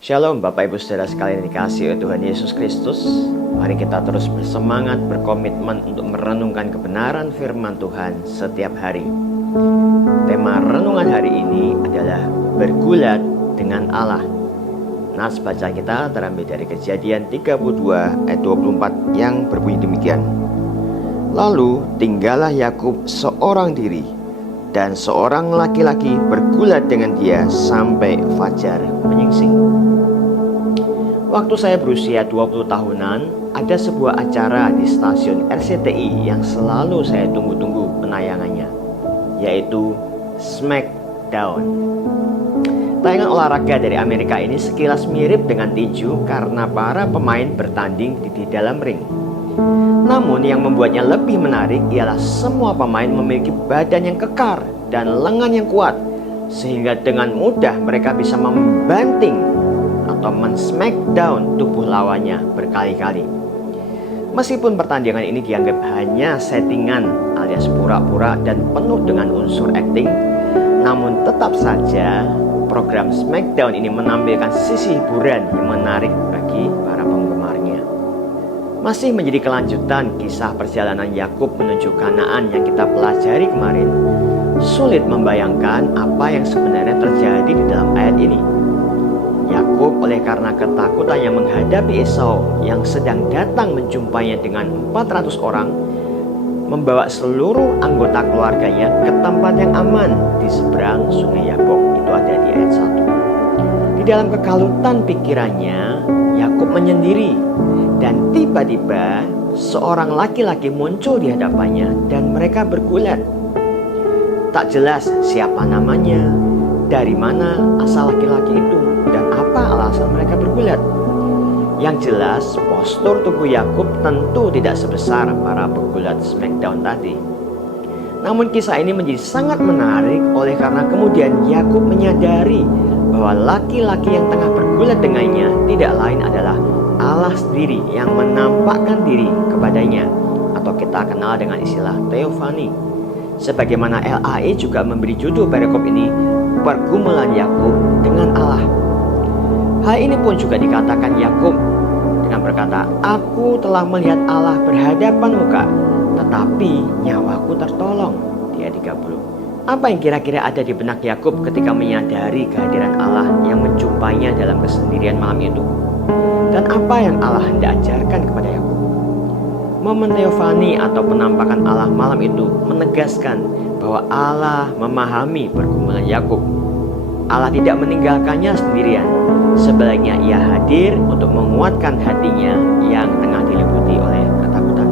Shalom Bapak Ibu Saudara sekalian dikasihi oleh Tuhan Yesus Kristus. Mari kita terus bersemangat, berkomitmen untuk merenungkan kebenaran firman Tuhan setiap hari. Tema renungan hari ini adalah bergulat dengan Allah. Nas bacaan kita terambil dari Kejadian 32 ayat 24 yang berbunyi demikian. Lalu tinggallah Yakub seorang diri, dan seorang laki-laki bergulat dengan dia sampai fajar menyingsing. Waktu saya berusia 20 tahunan, ada sebuah acara di stasiun RCTI yang selalu saya tunggu-tunggu penayangannya, yaitu Smackdown. Tayangan olahraga dari Amerika ini sekilas mirip dengan tinju karena para pemain bertanding di dalam ring. Namun yang membuatnya lebih menarik ialah semua pemain memiliki badan yang kekar dan lengan yang kuat, sehingga dengan mudah mereka bisa membanting atau men-smackdown tubuh lawannya berkali-kali. Meskipun pertandingan ini dianggap hanya settingan alias pura-pura dan penuh dengan unsur akting, namun tetap saja program Smackdown ini menampilkan sisi hiburan yang menarik bagi para penggemarnya. Masih menjadi kelanjutan kisah perjalanan Yakub menuju Kanaan yang kita pelajari kemarin, sulit membayangkan apa yang sebenarnya terjadi di dalam ayat ini. Yakub oleh karena ketakutannya menghadapi Esau yang sedang datang menjumpainya dengan 400 orang, membawa seluruh anggota keluarganya ke tempat yang aman di seberang sungai Yabok. Itu ada di ayat 1. Di dalam kekalutan pikirannya, Yakub menyendiri, dan tiba-tiba seorang laki-laki muncul di hadapannya dan mereka bergulat. Tak jelas siapa namanya, dari mana asal laki-laki itu, dan apa alasan mereka bergulat. Yang jelas, postur tubuh Yakub tentu tidak sebesar para pegulat Smackdown tadi. Namun kisah ini menjadi sangat menarik oleh karena kemudian Yakub menyadari bahwa laki-laki yang tengah bergulat dengannya tidak lain adalah Allah sendiri yang menampakkan diri kepadanya, atau kita kenal dengan istilah teofani. Sebagaimana LAI juga memberi judul perikop ini, pergumulan Yakub dengan Allah. Hal ini pun juga dikatakan Yakub dengan berkata, "Aku telah melihat Allah berhadapan muka, tetapi nyawaku tertolong." Di ayat 30. Apa yang kira-kira ada di benak Yakub ketika menyadari kehadiran Allah yang menjumpainya dalam kesendirian malam itu? Dan apa yang Allah hendak ajarkan kepada Yakub? Momen teofani atau penampakan Allah malam itu menegaskan bahwa Allah memahami pergumulan Yakub. Allah tidak meninggalkannya sendirian. Sebaliknya ia hadir untuk menguatkan hatinya yang tengah diliputi oleh ketakutan.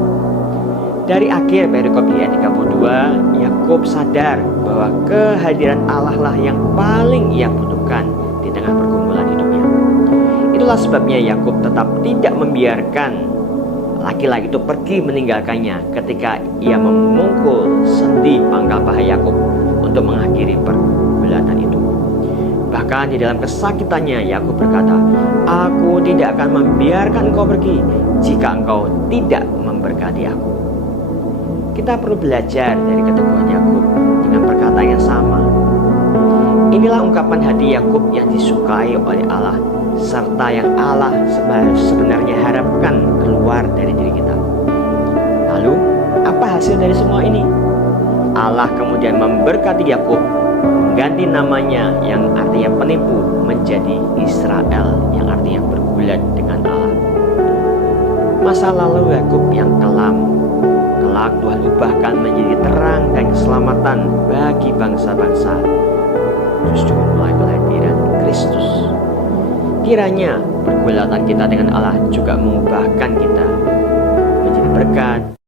Dari akhir perikop di ayat 32, Yakub sadar bahwa kehadiran Allah lah yang paling ia butuhkan di tengah pergumulan hidupnya. Itulah sebabnya Yakub tetap tidak membiarkan laki-laki itu pergi meninggalkannya ketika ia memungkul sendi pangkal paha Yakub untuk mengakhiri pergulatan itu. Bahkan di dalam kesakitannya Yakub berkata, "Aku tidak akan membiarkan engkau pergi jika engkau tidak memberkati aku." Kita perlu belajar dari keteguhan Yakub dengan perkataan yang sama. Inilah ungkapan hati Yakub yang disukai oleh Allah, serta yang Allah sebenarnya harapkan keluar dari diri kita. Lalu, apa hasil dari semua ini? Allah kemudian memberkati Yakub, mengganti namanya yang artinya penipu menjadi Israel, yang artinya bergulat dengan Allah. Masa lalu Yakub yang kelam, kelak Tuhan ubahkan menjadi terang dan keselamatan bagi bangsa-bangsa, justru mulai kelahiran Kristus. Kiranya pergulatan kita dengan Allah juga mengubahkan kita menjadi berkat,